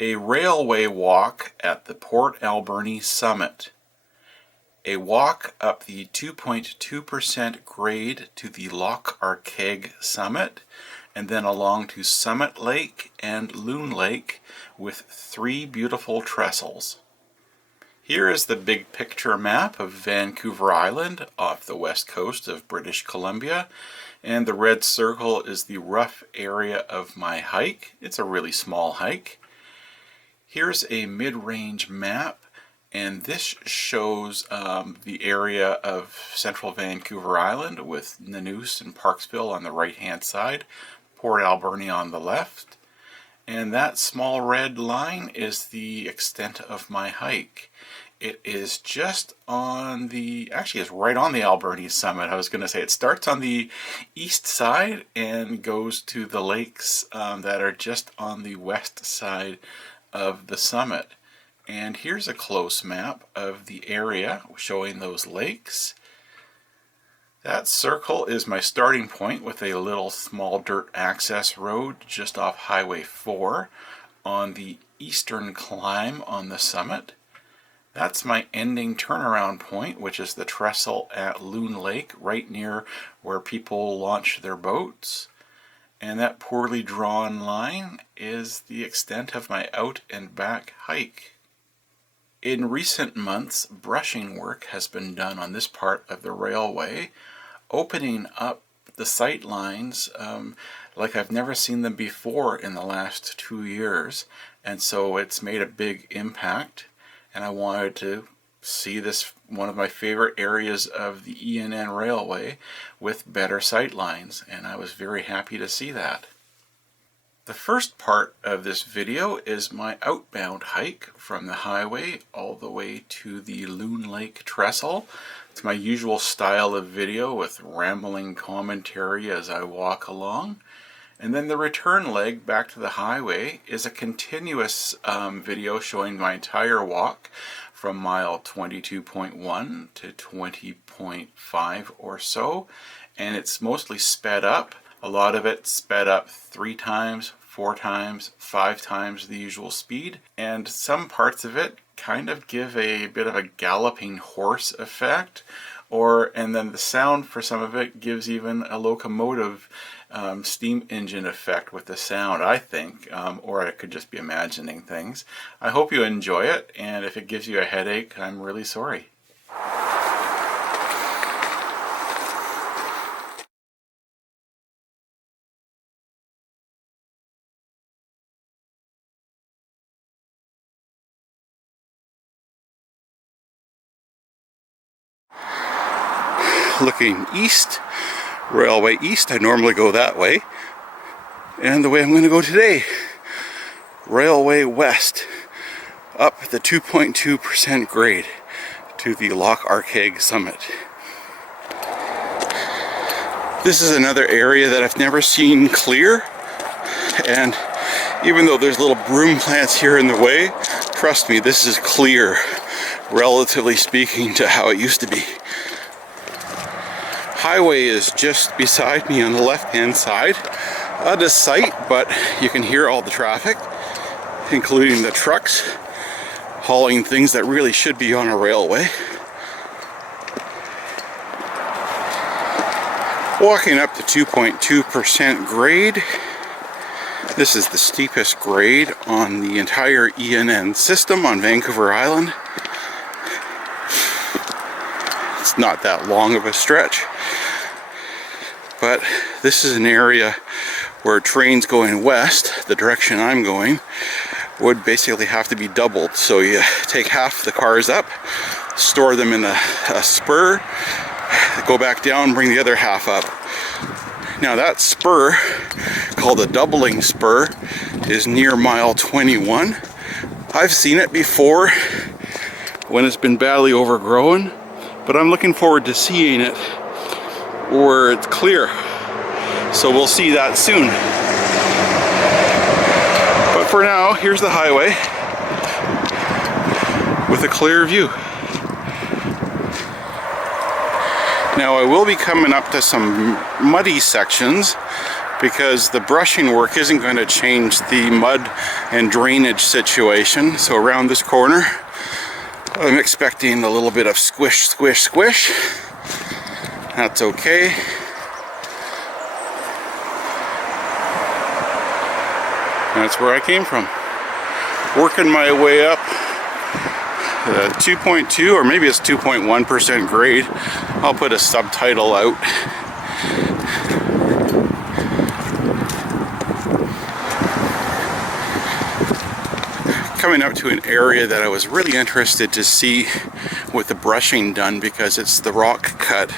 A railway walk at the Port Alberni summit. A walk up the 2.2% grade to the Loch Arkaig summit, and then along to Summit Lake and Loon Lake with 3 beautiful trestles. Here is the big picture map of Vancouver Island off the west coast of British Columbia, and the red circle is the rough area of my hike. It's a really small hike. Here's a mid-range map, and this shows the area of central Vancouver Island with Nanaimo and Parksville on the right-hand side, Port Alberni on the left, and that small red line is the extent of my hike. It is just on the, actually it's right on the Alberni summit. I was going to say it starts on the east side and goes to the lakes that are just on the west side of the summit. And here's a close map of the area showing those lakes. That circle is my starting point with a little small dirt access road just off Highway 4 on the eastern climb on the summit. That's my ending turnaround point, which is the trestle at Loon Lake, right near where people launch their boats. And that poorly drawn line is the extent of my out and back hike. In recent months, brushing work has been done on this part of the railway, opening up the sight lines like I've never seen them before in the last 2 years, and so it's made a big impact, and I wanted to see this, one of my favorite areas of the E&N Railway, with better sight lines, and I was very happy to see that. The first part of this video is my outbound hike from the highway all the way to the Loon Lake Trestle. It's my usual style of video with rambling commentary as I walk along. And then the return leg back to the highway is a continuous video showing my entire walk from mile 22.1 to 20.5 or so. And it's mostly sped up. A lot of it sped up 3 times, 4 times, 5 times the usual speed, and some parts of it kind of give a bit of a galloping horse effect, and then the sound for some of it gives even a locomotive steam engine effect with the sound, I think, or I could just be imagining things. I hope you enjoy it, and if it gives you a headache, I'm really sorry. Looking east, railway east. I normally go that way, and the way I'm going to go today, railway west, up the 2.2% grade to the Loch Arkaig summit. This is another area that I've never seen clear, and even though there's little broom plants here in the way, trust me, this is clear, relatively speaking, to how it used to be. Highway is just beside me on the left hand side, out of sight, but you can hear all the traffic, including the trucks hauling things that really should be on a railway. Walking up the 2.2% grade. This is the steepest grade on the entire E&N system on Vancouver Island. It's not that long of a stretch, but this is an area where trains going west, the direction I'm going, would basically have to be doubled. So you take half the cars up, store them in a spur, go back down, bring the other half up. Now that spur, called a doubling spur, is near mile 21. I've seen it before when it's been badly overgrown, but I'm looking forward to seeing it where it's clear. So we'll see that soon. But for now, here's the highway with a clear view. Now I will be coming up to some muddy sections because the brushing work isn't going to change the mud and drainage situation. So around this corner, I'm expecting a little bit of squish, squish, squish. That's okay. That's where I came from. Working my way up 2.2 or maybe it's 2.1% grade. I'll put a subtitle out. Coming up to an area that I was really interested to see with the brushing done, because it's the rock cut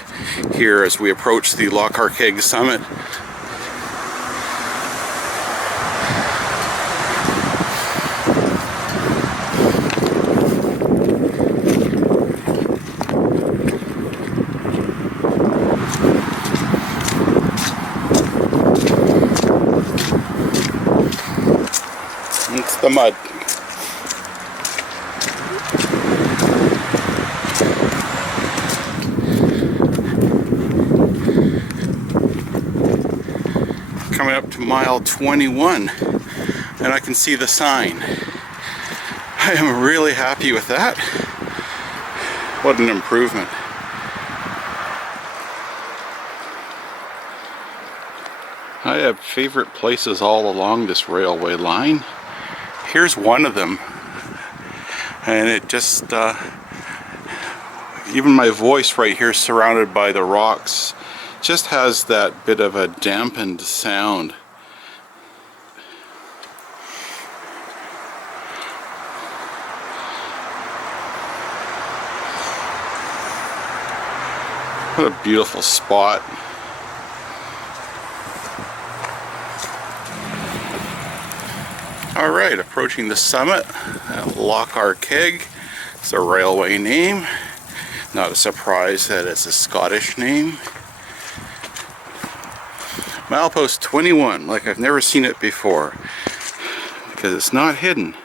here as we approach the Loch Arkaig summit. It's the mud. Coming up to mile 21, and I can see the sign. I am really happy with that. What an improvement. I have favorite places all along this railway line. Here's one of them, and it just even my voice right here surrounded by the rocks just has that bit of a dampened sound. What a beautiful spot. Alright, approaching the summit at Loch Arkaig. It's a railway name. Not a surprise that it's a Scottish name. Milepost 21, like I've never seen it before, because it's not hidden.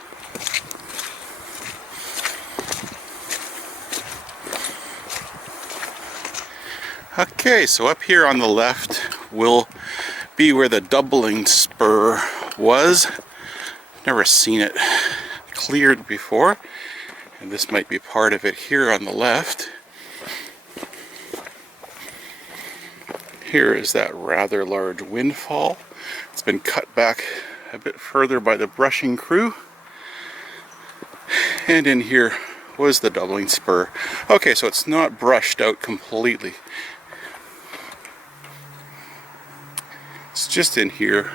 Okay, so up here on the left will be where the doubling spur was. Never seen it cleared before, and this might be part of it here on the left. Here is that rather large windfall. It's been cut back a bit further by the brushing crew. And in here was the doubling spur. Okay, so it's not brushed out completely. It's just in here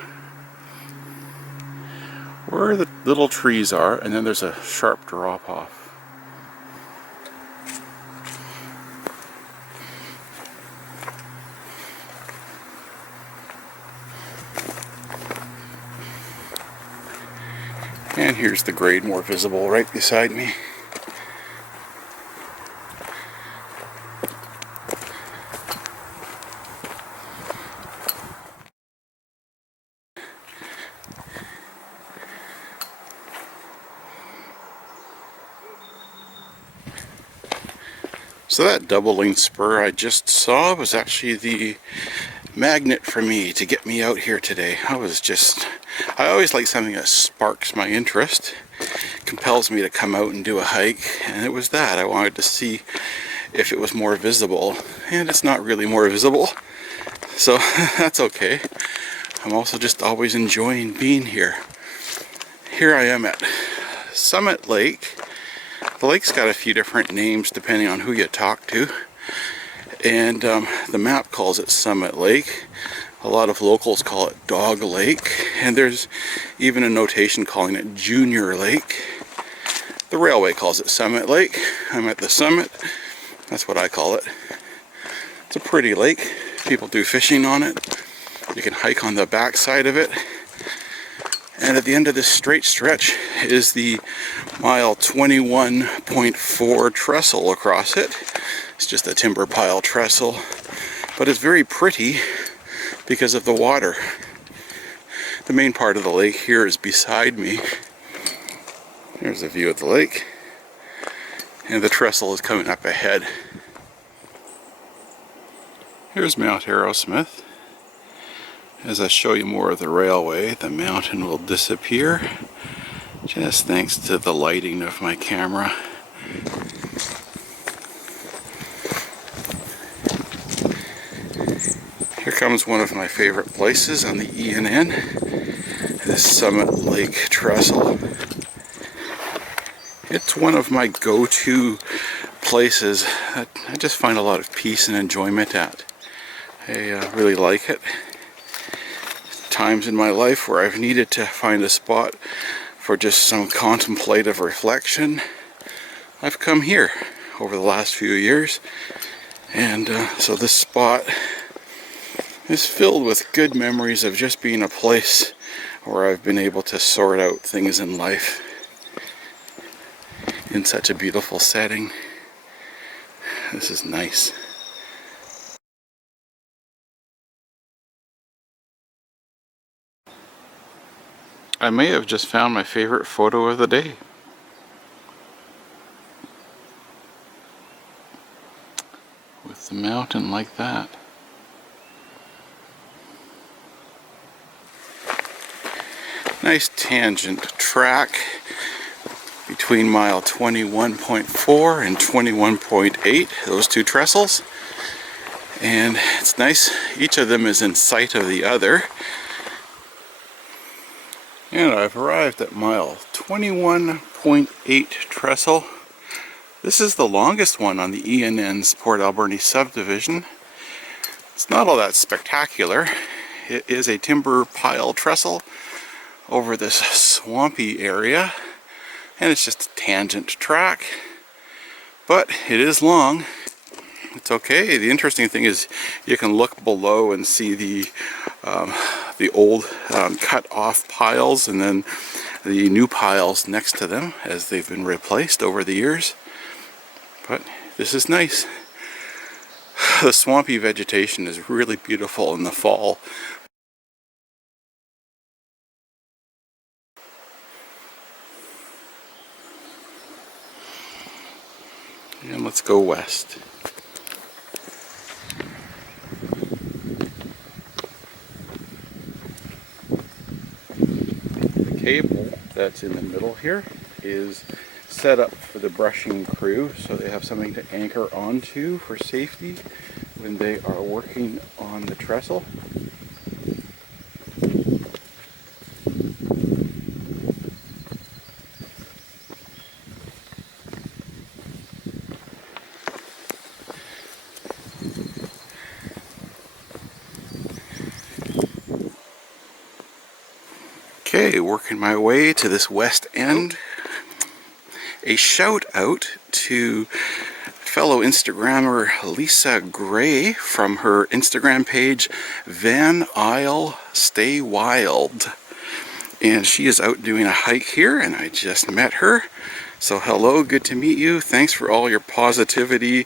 where the little trees are, and then there's a sharp drop off. And here's the grade more visible right beside me. So that doubling spur I just saw was actually the magnet for me to get me out here today. I always like something that sparks my interest, compels me to come out and do a hike, and it was that. I wanted to see if it was more visible, and it's not really more visible, so that's okay. I'm also just always enjoying being here. Here I am at Summit Lake. The lake's got a few different names depending on who you talk to, and the map calls it Summit Lake. A lot of locals call it Dog Lake, and there's even a notation calling it Junior Lake. The railway calls it Summit Lake. I'm at the summit. That's what I call it. It's a pretty lake. People do fishing on it. You can hike on the back side of it. And at the end of this straight stretch is the mile 21.4 trestle across it. It's just a timber pile trestle, but it's very pretty because of the water. The main part of the lake here is beside me. There's a view of the lake, and the trestle is coming up ahead. Here's Mount Arrowsmith. As I show you more of the railway, the mountain will disappear, just thanks to the lighting of my camera. Here comes one of my favorite places on the E&N, this Summit Lake Trestle. It's one of my go-to places that I just find a lot of peace and enjoyment at. I really like it. Times in my life where I've needed to find a spot for just some contemplative reflection, I've come here over the last few years, and so this spot is filled with good memories of just being a place where I've been able to sort out things in life in such a beautiful setting. This is nice. I may have just found my favorite photo of the day. With the mountain like that. Nice tangent track between mile 21.4 and 21.8, those two trestles. And it's nice, each of them is in sight of the other. And I've arrived at mile 21.8 trestle. This is the longest one on the E&N's Port Alberni subdivision. It's not all that spectacular. It is a timber pile trestle over this swampy area, and it's just a tangent track, but it is long. It's okay. The interesting thing is you can look below and see the old cut off piles and then the new piles next to them as they've been replaced over the years. But this is nice. The swampy vegetation is really beautiful in the fall. And let's go west. The cable that's in the middle here is set up for the brushing crew, so they have something to anchor onto for safety when they are working on the trestle. Okay, working my way to this west end. A shout out to fellow Instagrammer Lisa Gray from her Instagram page Van Isle Stay Wild. And she is out doing a hike here, and I just met her. So hello, good to meet you. Thanks for all your positivity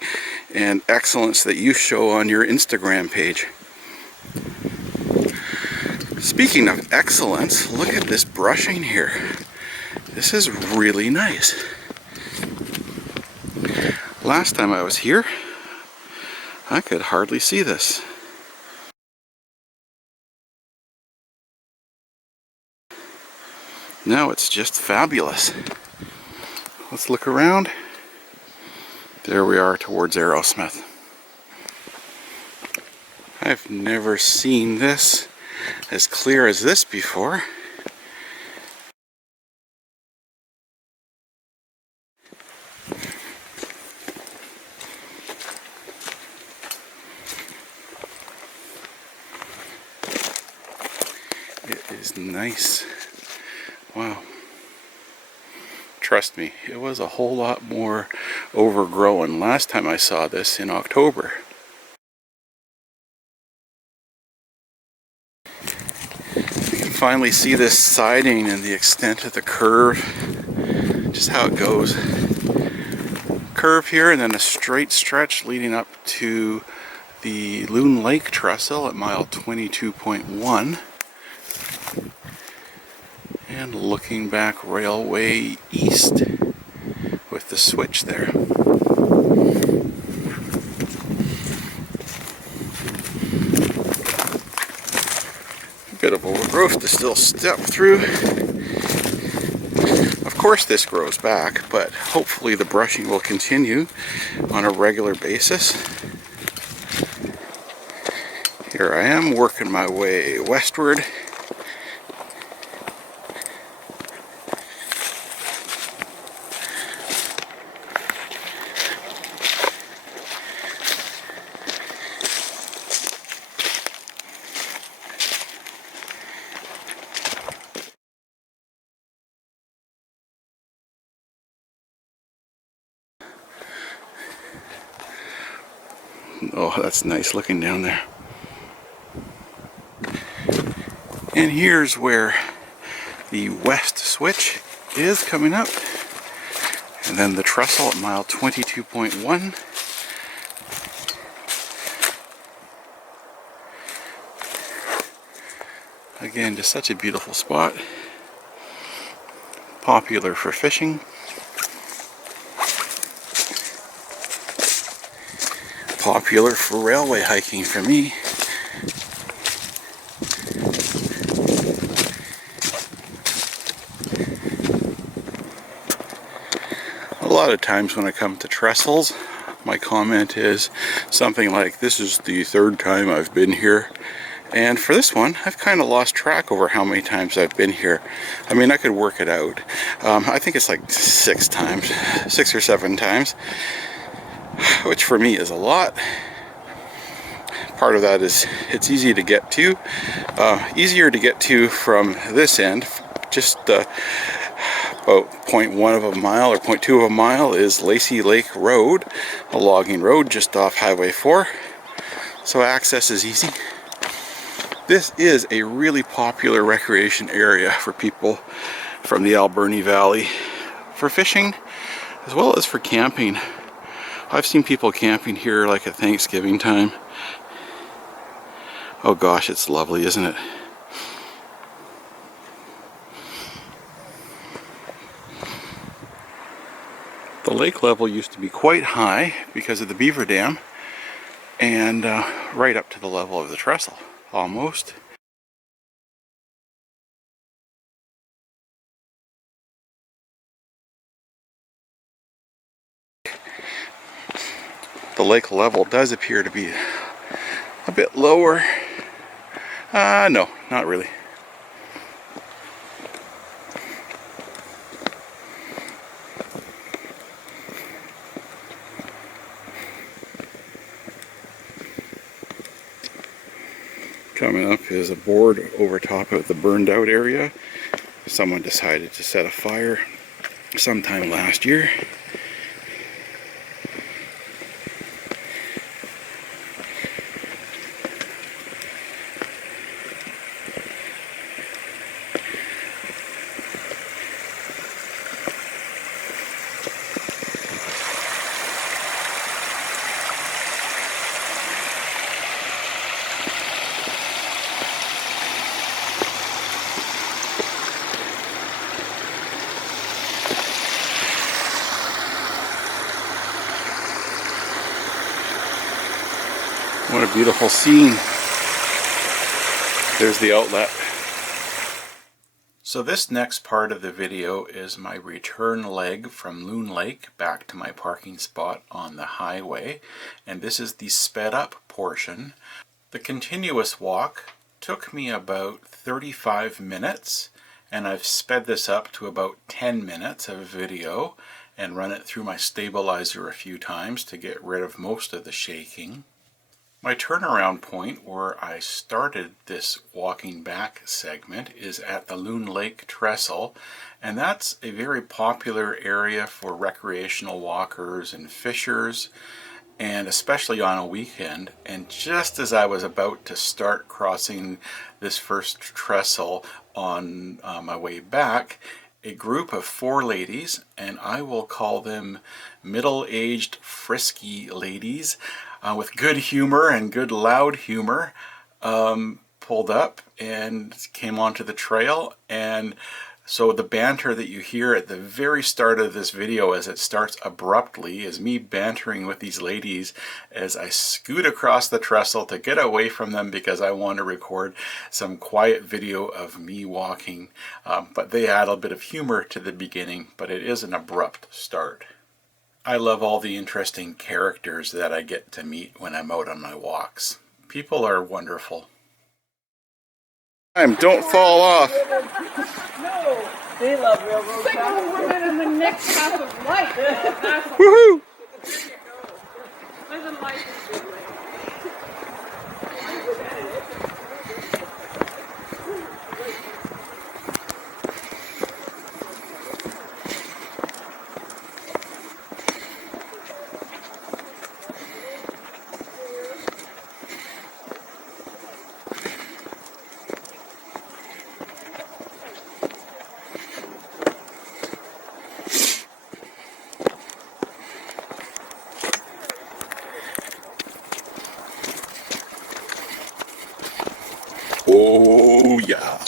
and excellence that you show on your Instagram page. Speaking of excellence, look at this brushing here. This is really nice. Last time I was here, I could hardly see this. Now it's just fabulous. Let's look around. There we are towards Aerosmith. I've never seen this as clear as this before. It is nice. Wow. Trust me, it was a whole lot more overgrown last time I saw this in October. You can finally see this siding and the extent of the curve, just how it goes. Curve here and then a straight stretch leading up to the Loon Lake Trestle at mile 22.1. And looking back railway east with the switch there. bit of overgrowth to still step through. Of course this grows back, but hopefully the brushing will continue on a regular basis. Here I am working my way westward. Oh, that's nice looking down there. And here's where the west switch is coming up. And then the trestle at mile 22.1. Again, just such a beautiful spot. Popular for fishing. Popular for railway hiking for me. A lot of times when I come to Trestles, my comment is something like, this is the third time I've been here. And for this one, I've kind of lost track over how many times I've been here. I mean, I could work it out. I think it's like 6 or 7 times. Which for me is a lot. Part of that is it's easy to get to. Easier to get to from this end. Just about 0.1 of a mile or 0.2 of a mile is Lacey Lake Road, a logging road just off Highway 4. So access is easy. This is a really popular recreation area for people from the Alberni Valley for fishing as well as for camping. I've seen people camping here like at Thanksgiving time. Oh gosh, it's lovely, isn't it? The lake level used to be quite high because of the beaver dam, and right up to the level of the trestle, almost. The lake level does appear to be a bit lower. No, not really. Coming up is a board over top of the burned out area. Someone decided to set a fire sometime last year. What a beautiful scene. There's the outlet. So this next part of the video is my return leg from Loon Lake back to my parking spot on the highway. And this is the sped up portion. The continuous walk took me about 35 minutes, and I've sped this up to about 10 minutes of video and run it through my stabilizer a few times to get rid of most of the shaking. My turnaround point where I started this walking back segment is at the Loon Lake Trestle, and that's a very popular area for recreational walkers and fishers, and especially on a weekend. And just as I was about to start crossing this first trestle on my way back, a group of 4 ladies, and I will call them middle-aged frisky ladies, with good humor and good loud humor, pulled up and came onto the trail, and So the banter that you hear at the very start of this video as it starts abruptly is me bantering with these ladies as I scoot across the trestle to get away from them because I want to record some quiet video of me walking. But they add a bit of humor to the beginning, but it is an abrupt start. I love all the interesting characters that I get to meet when I'm out on my walks. People are wonderful. Don't fall off. No, they love railroad traffic. We're in the next half of life. Woohoo! There's a life in good way. Oh yeah.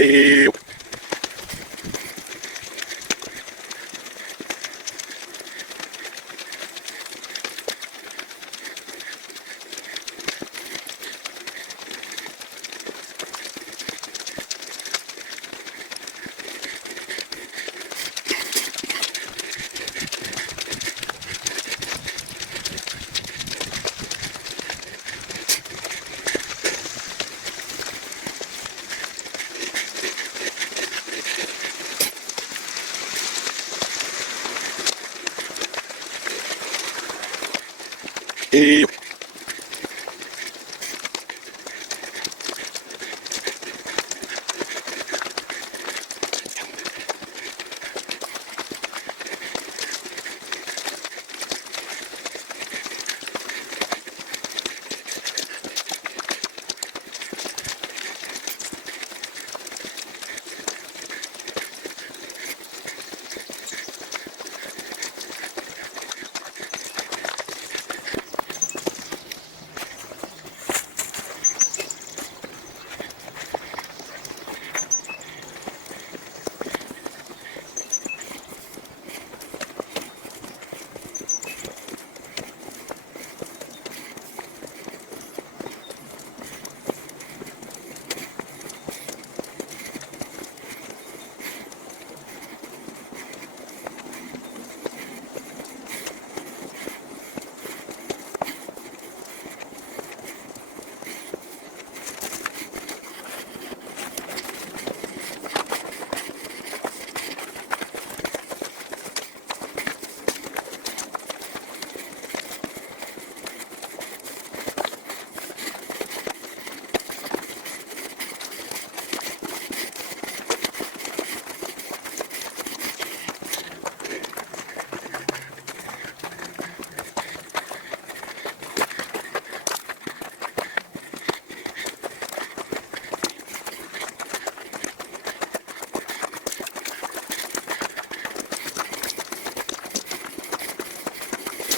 Hey. Hey.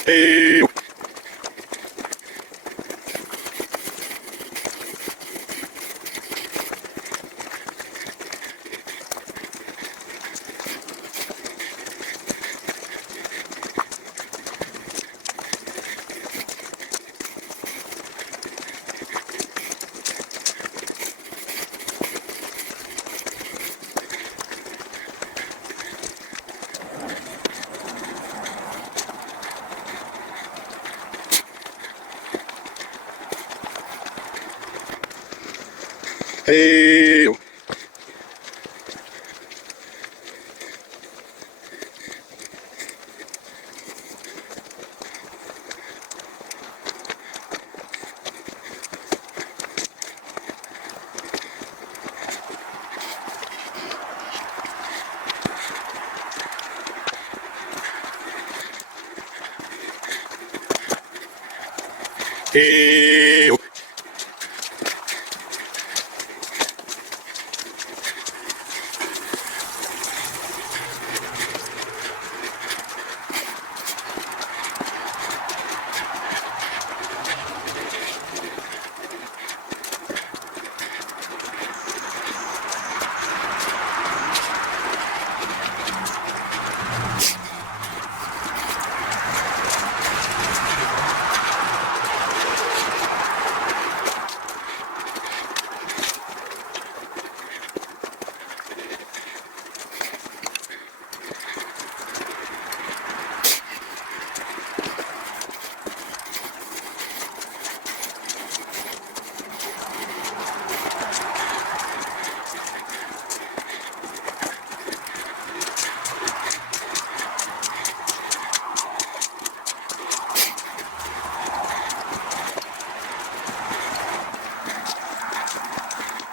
Hey. Hey. Hey.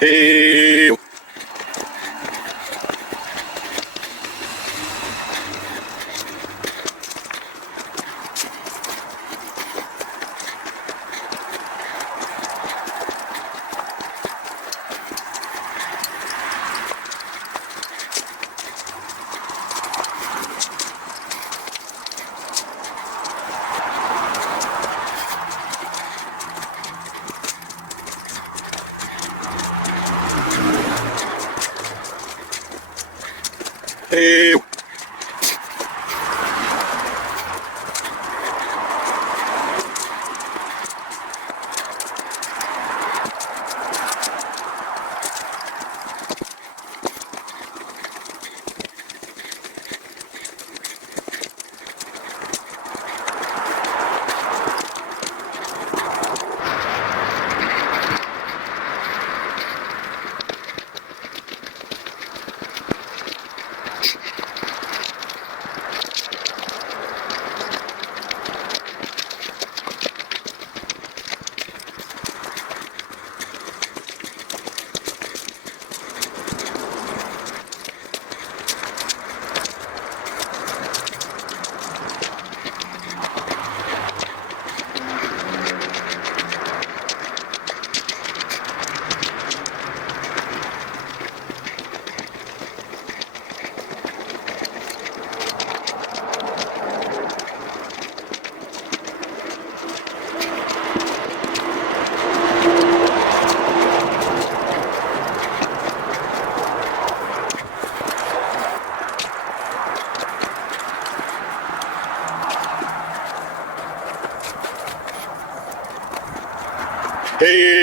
Hey. Hey. Hey.